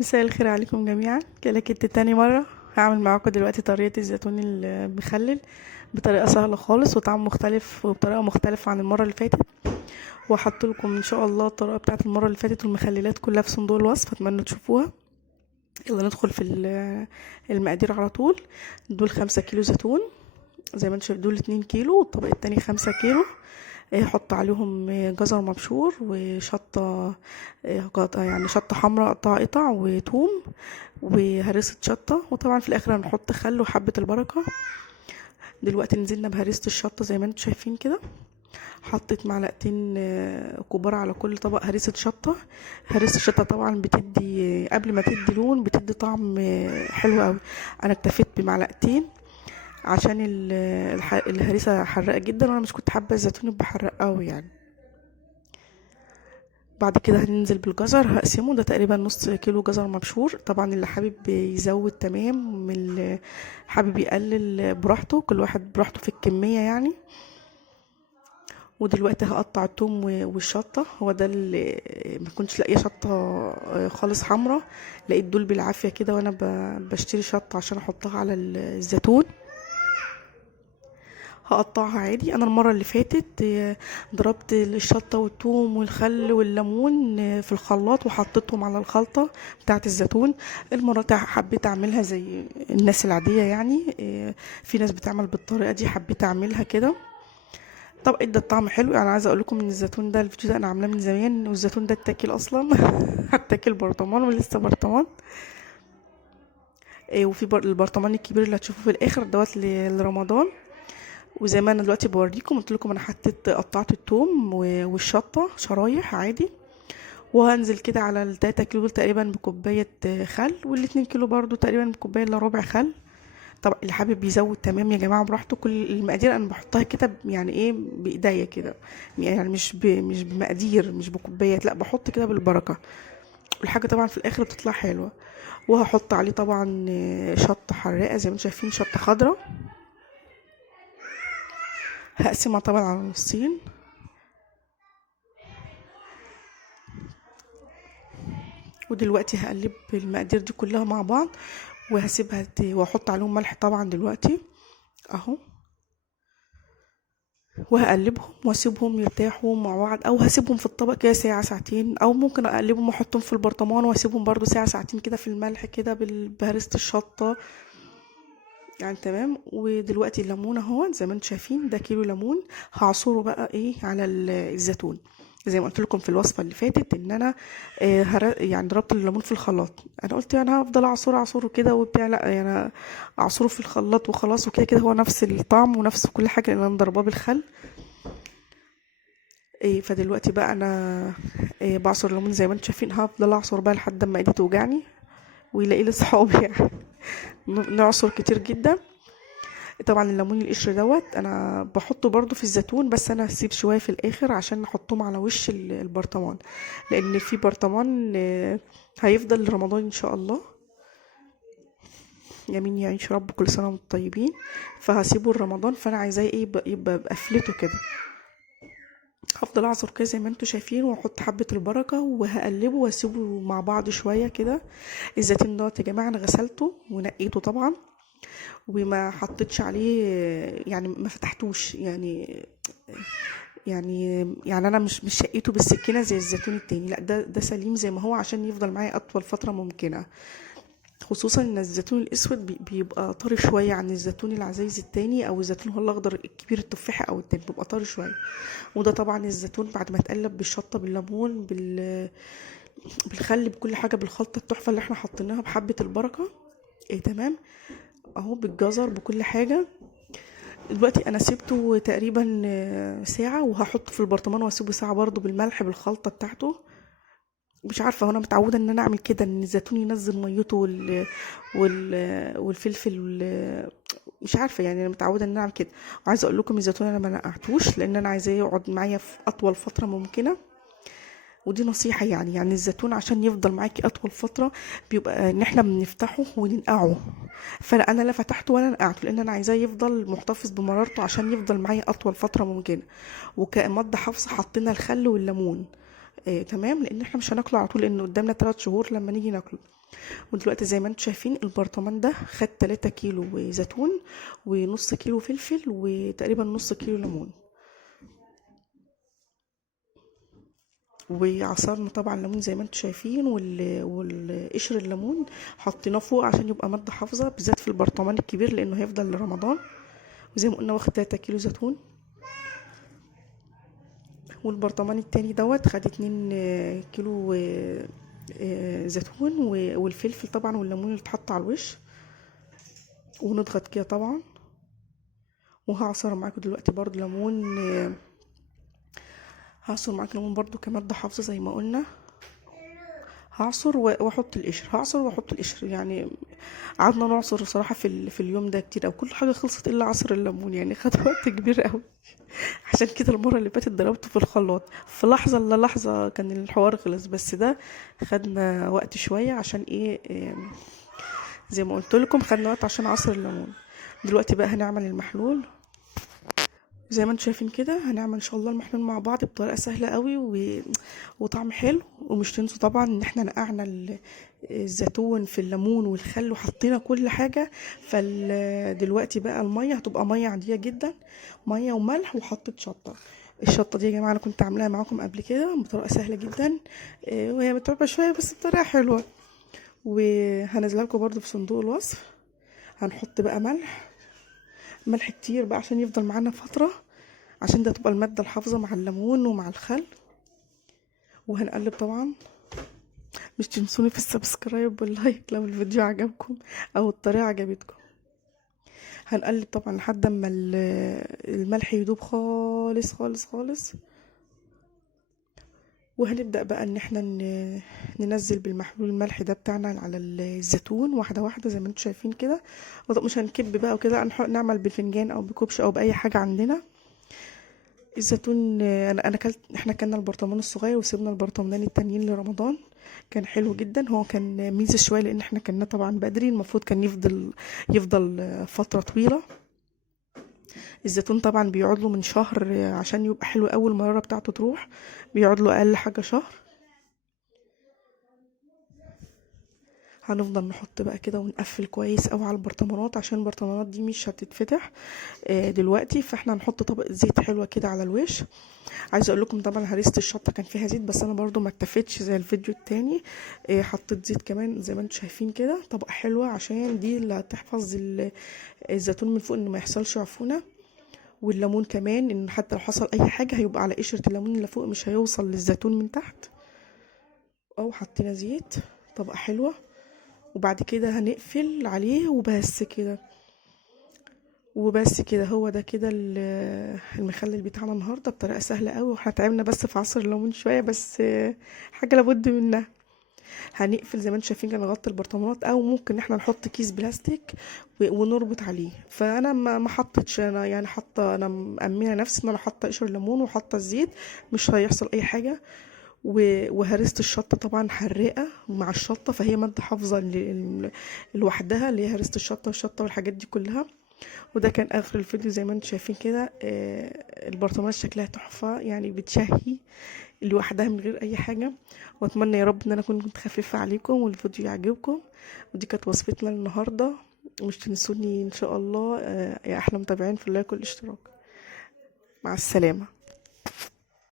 مساء الخير عليكم جميعا. كده تاني مرة هعمل معاكم دلوقتي طريقة الزيتون المخلل بطريقة سهلة خالص وطعم مختلف وبطريقة مختلفة عن المرة اللي فاتت. وهحط لكم ان شاء الله الطريقة بتاعت المرة اللي فاتت والمخللات كلها في صندوق الوصف، اتمنى تشوفوها. يلا ندخل في المقادير على طول. دول 5 كيلو زيتون زي ما انتم شايفين، دول 2 كيلو، والطبق التاني 5 كيلو. حط عليهم جزر مبشور وشطة، يعني شطة حمراء قطع قطع، وتوم وهريسة شطة، وطبعا في الاخر هنحط خل وحبة البركة. دلوقتي نزلنا بهريسة الشطة زي ما انتم شايفين كده. حطيت معلقتين كبار على كل طبق هريسة شطة. هريسة الشطة طبعا بتدي قبل ما تدي لون بتدي طعم حلو قوي. انا اكتفيت بمعلقتين عشان الهريسة حراقة جدا، وانا مش كنت حابة الزيتون يبقى حراق قوي يعني. بعد كده هننزل بالجزر، هقسمه، ده تقريبا نص كيلو جزر مبشور. طبعا اللي حابب يزود تمام، اللي حابب يقلل براحته، كل واحد براحته في الكمية يعني. ودلوقتي هقطع الثوم والشطة. هو ده اللي ما كنتش لاقيه شطة خالص حمرا، لقيت دول بالعافية كده وانا بشتري شطة عشان احطها على الزيتون. هقطعها عادي. انا المره اللي فاتت ضربت الشطه والثوم والخل والليمون في الخلاط وحطيتهم على الخلطه بتاعه الزيتون. المره دي حبيت اعملها زي الناس العاديه يعني. في ناس بتعمل بالطريقه دي، حبيت اعملها كده. طب ادى الطعم حلو. انا عايزه اقول لكم ان الزيتون ده، الفيديو ده انا عاملاه من زمان، والزيتون ده اتاكل اصلا هتاكل برطمان ولسه برطمان. وفي البرطمان الكبير اللي هتشوفوه في الاخر دوت لرمضان. وزي ما انا دلوقتي بوريكم، قلت لكم انا قطعت الثوم والشطه شرايح عادي. وهنزل كده على ال3 كيلو دول تقريبا بكوبايه خل، وال2 كيلو برضو تقريبا بكوبايه الا ربع خل. طبعا اللي حابب يزود تمام يا جماعه براحته. كل المقادير انا بحطها كده يعني ايه بايديا كده، يعني مش بمقادير، مش بكوبايات، لا بحط كده بالبركه. الحاجه طبعا في الاخر بتطلع حلوه. وهحط عليه طبعا شطه حراقه زي ما انتم شايفين، شطه خضراء. هقسمها طبعا على نصين. ودلوقتي هقلب المقادير دي كلها مع بعض، وهسيبها واحط عليهم ملح طبعا دلوقتي اهو. وهقلبهم واسيبهم يرتاحوا مع بعض، او هسيبهم في الطبق كده ساعة ساعتين، او ممكن اقلبهم واحطهم في البرطمان واسيبهم برضو ساعة ساعتين كده في الملح كده بهرسة الشطة يعني. تمام. ودلوقتي الليمون اهو زي ما انتم شايفين، ده كيلو ليمون. هعصره بقى ايه على الزيتون. زي ما قلت لكم في الوصفه اللي فاتت ان انا يعني ضربت الليمون في الخلاط. انا قلت يعني هفضل اعصره كده وبتاع، لا يعني اعصره في الخلاط وخلاص، وكده كده هو نفس الطعم ونفس كل حاجه لان انا ضرباه بالخل. فدلوقتي بقى انا بعصر الليمون زي ما انتم شايفين. هفضل اعصر بقى لحد ما ايدي توجعني ويلاقي لي صحابي يعني نعصر كتير جدا. طبعا الليمون القشر دوت انا بحطه برضو في الزيتون، بس انا هسيب شويه في الاخر عشان نحطهم على وش البرطمان، لان في برطمان هيفضل لرمضان ان شاء الله. يمين يعيش رب، كل سنه وانتم طيبين. فهسيبه لرمضان، فانا عايزاه ايه يبقى بقفلته كده. هفضل اعصر كده زي ما انتم شايفين، واحط حبه البركه وهقلبه واسيبه مع بعض شويه كده. الزيتون دوت يا جماعه انا غسلته ونقيته طبعا، وما حطيتش عليه يعني ما فتحتوش يعني انا مش شقيته بالسكينه زي الزيتون التاني، لا ده سليم زي ما هو عشان يفضل معايا اطول فتره ممكنه. خصوصا ان الزيتون الاسود بيبقى طري شويه عن الزيتون العزيز التاني، او الزيتون هو الاخضر الكبير التفاحي او التاني بيبقى طري شويه. وده طبعا الزيتون بعد ما اتقلب بالشطه بالليمون بالخل بكل حاجه بالخلطه التحفه اللي احنا حطيناها بحبه البركه. تمام اهو بالجزر بكل حاجه. دلوقتي انا سيبته تقريبا ساعة، وهحطه في البرطمان واسيبه ساعة برضو بالملح بالخلطة بتاعته. مش عارفة، انا متعودة ان انا اعمل كده، ان الزيتون ينزل ميته والفلفل مش عارفة يعني، انا متعودة ان انا اعمل كده. وعايزة اقول لكم الزيتون انا ما نقعتوش لان انا عايزاه يقعد معايا في اطول فترة ممكنة. ودي نصيحة يعني الزيتون عشان يفضل معاكي اطول فترة بيبقى ان احنا بنفتحه وننقعه. فانا لا فتحته ولا نقعته، لان انا عايزاه يفضل محتفظ بمرارته عشان يفضل معايا اطول فترة ممكنة. وكمادة حافظة حطينا الخل والليمون. تمام، لان احنا مش هناكله على طول لان قدامنا 3 شهور لما نيجي ناكله. ودلوقتي زي ما انتم شايفين البرطمان ده خد 3 كيلو زيتون ونص كيلو فلفل وتقريبا نص كيلو ليمون. وعصرنا طبعا ليمون زي ما انتم شايفين، والقشر الليمون حطيناه فوق عشان يبقى مادة حافظة بالذات في البرطمان الكبير لانه هيفضل لرمضان. وزي ما قلنا واخد 3 كيلو زيتون. والبرطمان التاني دوت خد 2 كيلو زيتون والفلفل طبعا والليمون اللي اتحط على الوش. ونضغط كده طبعا. وهعصر معاكم دلوقتي برضو ليمون، هعصر معاكم ليمون برضو كمادة حافظة زي ما قلنا. هعصر واحط القشر، هعصر واحط القشر. يعني قعدنا نعصر صراحة في اليوم ده كتير، او كل حاجة خلصت الا عصر الليمون، يعني خد وقت كبير قوي. عشان كده المرة اللي فاتت ضربته في الخلاط في لحظة الا لحظة كان الحوار خلص، بس ده خدنا وقت شوية عشان ايه زي ما قلت لكم خدنا وقت عشان عصر الليمون. دلوقتي بقى هنعمل المحلول. زي ما انتم شايفين كده هنعمل ان شاء الله المحلول مع بعض بطريقه سهله قوي وطعم حلو. ومش تنسوا طبعا ان احنا نقعنا الزيتون في الليمون والخل وحطينا كل حاجه. فدلوقتي بقى الميه هتبقى ميه عاديه جدا، ميه وملح وحطيت شطه. الشطه دي يا جماعه انا كنت عاملاها معاكم قبل كده بطريقه سهله جدا، وهي متعبه شويه بس بطريقه حلوه. وهنزلها لكم برده في صندوق الوصف. هنحط بقى ملح كتير بقى عشان يفضل معانا فترة، عشان ده تبقى المادة الحافظة مع الليمون ومع الخل. وهنقلب طبعا. مش تنسوني في السبسكرايب واللايك لو الفيديو عجبكم او الطريقة عجبتكم. هنقلب طبعا لحد ما الملح يدوب خالص خالص خالص. وهنبدأ بقى ان احنا ننزل بالمحلول الملح ده بتاعنا على الزيتون واحدة واحدة زي ما انتم شايفين كده. مش هنكب بقى وكده، نعمل بفنجان او بكوبش او باي حاجة عندنا. الزيتون احنا كلنا البرطمان الصغير وسيبنا البرطمانين التانيين لرمضان. كان حلو جدا، هو كان ميزة شوية لان احنا كلنا طبعا بدري، المفروض كان يفضل فترة طويلة. الزيتون طبعا بيقعد له من شهر عشان يبقى حلو، اول مرارة بتاعته تروح بيقعد له اقل حاجة شهر. هنفضل نحط بقى كده ونقفل كويس قوي على البرطمانات عشان البرطمانات دي مش هتتفتح دلوقتي. فاحنا هنحط طبقة زيت حلوة كده على الوش. عايزه اقول لكم طبعا هريسه الشطه كان فيها زيت، بس انا برضو ما اكتفيتش زي الفيديو التاني، حطيت زيت كمان زي ما انتم شايفين كده طبقه حلوه عشان دي اللي هتحفظ الزيتون من فوق ان ما يحصلش عفونه. والليمون كمان ان حتى لو حصل اي حاجه هيبقى على قشره الليمون اللي فوق مش هيوصل للزيتون من تحت. او حطينا زيت طبقه حلوه. وبعد كده هنقفل عليه وبس كده هو ده كده المخلل بتاعنا النهارده بطريقه سهله قوي. واحنا تعبنا بس في عصر الليمون شويه، بس حاجه لابد منها. هنقفل زي ما انتم شايفين كده، نغطي البرطمانات او ممكن احنا نحط كيس بلاستيك ونربط عليه. فانا ما حطيتش، انا يعني حاطه، انا مأمنه نفسي ان انا حاطه قشر ليمون وحاطه الزيت مش هيحصل اي حاجه. وهرسه الشطه طبعا حراقه مع الشطه، فهي ماده حافظه لوحدها اللي هي هرسه الشطه والشطه والحاجات دي كلها. وده كان اخر الفيديو زي ما انتم شايفين كده. البرطمانات شكلها تحفه يعني بتشهي لوحدها من غير اي حاجه. واتمنى يا رب ان انا كنت خفيفه عليكم والفيديو يعجبكم. ودي كانت وصفتنا النهارده. مش تنسوني ان شاء الله يا احلى متابعين في اللايك والاشتراك. مع السلامه.